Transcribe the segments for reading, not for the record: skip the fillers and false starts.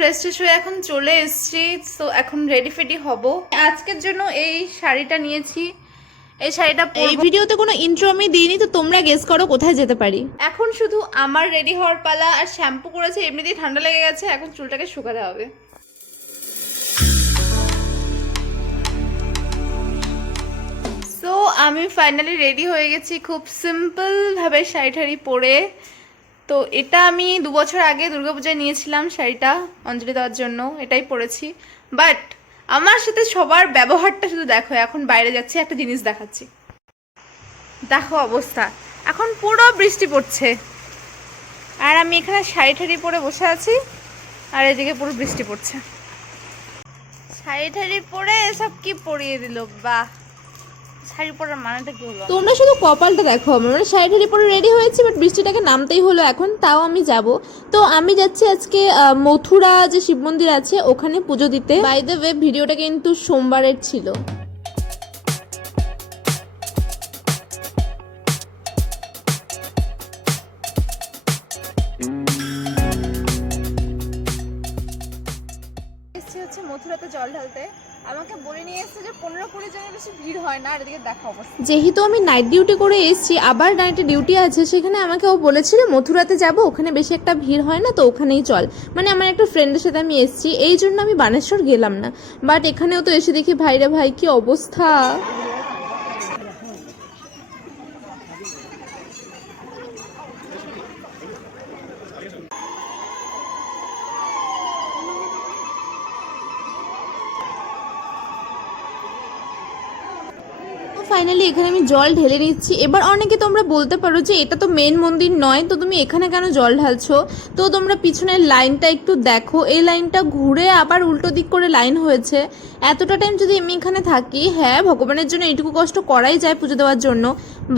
Fresh ট্রেশ হয়ে এখন চলে এসেছি, তো এখন রেডি ফেডি হব। আজকের জন্য এই শাড়িটা নিয়েছি, এই শাড়িটা এই ভিডিওতে কোনো ইন্ট্রো আমি দিইনি, তো তোমরা গেস করো কোথায় যেতে পারি। এখন শুধু আমার রেডি হওয়ার পালা। আর শ্যাম্পু করেছে, এমনিতেই ঠান্ডা লেগে গেছে, এখন চুলটাকে শুকাতে হবে। সো আমি ফাইনালি রেডি হয়ে গেছি, খুব সিম্পল ভাবে শাড়ি ঠাড়ি পরে। তো এটা আমি 2 বছর আগে দুর্গাপূজায় নিয়েছিলাম শাড়িটা অঞ্জলি দেওয়ার জন্য, এটাই পরেছি। বাট আমার সাথে সবার ব্যবহারটা শুধু দেখো, এখন বাইরে যাচ্ছি, একটা জিনিস দেখাচ্ছি, দেখো অবস্থা। এখন পুরো বৃষ্টি পড়ছে, আর আমি এখানে শাড়ি ঠাড়ি পরে বসে আছি, আর এদিকে পুরো বৃষ্টি পড়ছে। শাড়ি ঠাড়ি পরে এসব কি পরিয়ে দিল, বাহ! শাড়ি পরার মানেটা কি হলো? তোমরা শুধু কপালটা দেখো, আমরা শাড়ি ঠাড়ি পরে রেডি হয়েছি, বাট বৃষ্টিটাকে নামতেই হলো এখন, তাও আমি যাব। তো আমি যাচ্ছি আজকে মথুরা যে শিব মন্দির আছে ওখানে পুজো দিতে। বাই দ্য ওয়ে, ভিডিওটা কিন্তু সোমবারের ছিল। হচ্ছে মথুরাতে জল ঢালতে, আমাকে বলে নিয়ে এসেছে যে 15-20 জনের বেশি ভিড় হয় না। আর এদিকে দেখা অবস্থা, যেহেতু আমি নাইট ডিউটি করে এসেছি, আবার নাইটে ডিউটি আছে, সেখানে আমাকে ও বলেছিল মথুরাতে যাব, ওখানে বেশি একটা ভিড় হয় না, তো ওখানেই চল। মানে আমার একটা ফ্রেন্ডের সাথে আমি এসেছি, এই জন্য আমি বানেশ্বর গেলাম না। বাট এখানেও তো এসে দেখি ভাইরে ভাই কি অবস্থা। ফাইনালি এখানে আমি জল ঢেলে নিচ্ছি। এবার অনেকে তোমরা বলতে পারো যে এটা তো মেন মন্দির নয়, তো তুমি এখানে কেন জল ঢালছো? তো তোমরা পিছনের লাইনটা একটু দেখো, এই লাইনটা ঘুরে আবার উল্টো দিক করে লাইন হয়েছে। এতটা টাইম যদি আমি এখানে থাকি, হ্যাঁ ভগবানের জন্য এইটুকু কষ্ট করাই যায় পুজো দেওয়ার জন্য,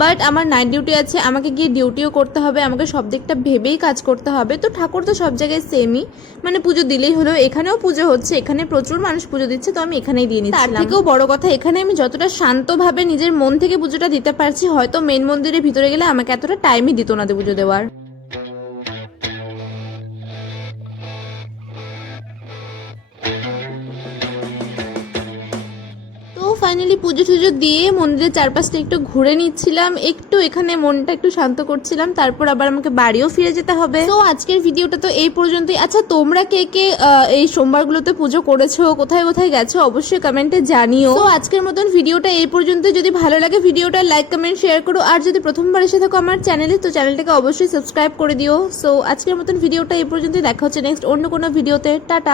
বাট আমার নাইট ডিউটি আছে, আমাকে গিয়ে ডিউটিও করতে হবে, আমাকে সব দিকটা ভেবেই কাজ করতে হবে। তো ঠাকুর তো সব জায়গায় সেমই, মানে পুজো দিলেই হলো। এখানেও পুজো হচ্ছে, এখানে প্রচুর মানুষ পুজো দিচ্ছে, তো আমি এখানেই দিয়ে নিচ্ছি। তার থেকেও বড় কথা, এখানে আমি যতটা শান্তভাবে নিজের মন থেকে পুজোটা দিতে পারছি, হয়তো মেন মন্দিরের ভিতরে গেলে আমাকে এতটা টাইমই দিত না পুজো দেওয়ার। ফাইনালি পুজো টুজো দিয়ে মন্দিরের চারপাশটা একটু ঘুরে নিচ্ছিলাম, একটু এখানে মনটা একটু শান্ত করছিলাম, তারপর আবার আমাকে বাড়িও ফিরে যেতে হবে। তো আজকের ভিডিওটা তো এই পর্যন্তই। আচ্ছা, তোমরা কে কে এই সোমবারগুলোতে পুজো করেছো, কোথায় কোথায় গেছো, অবশ্যই কমেন্টে জানিও। তো আজকের মতন ভিডিওটা এই পর্যন্ত। যদি ভালো লাগে ভিডিওটা লাইক কমেন্ট শেয়ার করো, আর যদি প্রথমবার এসে থাকো আমার চ্যানেলে, তো চ্যানেলটাকে অবশ্যই সাবস্ক্রাইব করে দিও। সো আজকের মতন ভিডিওটা এই পর্যন্তই, দেখা হচ্ছে নেক্সট অন্য কোনো ভিডিওতে। টাটা।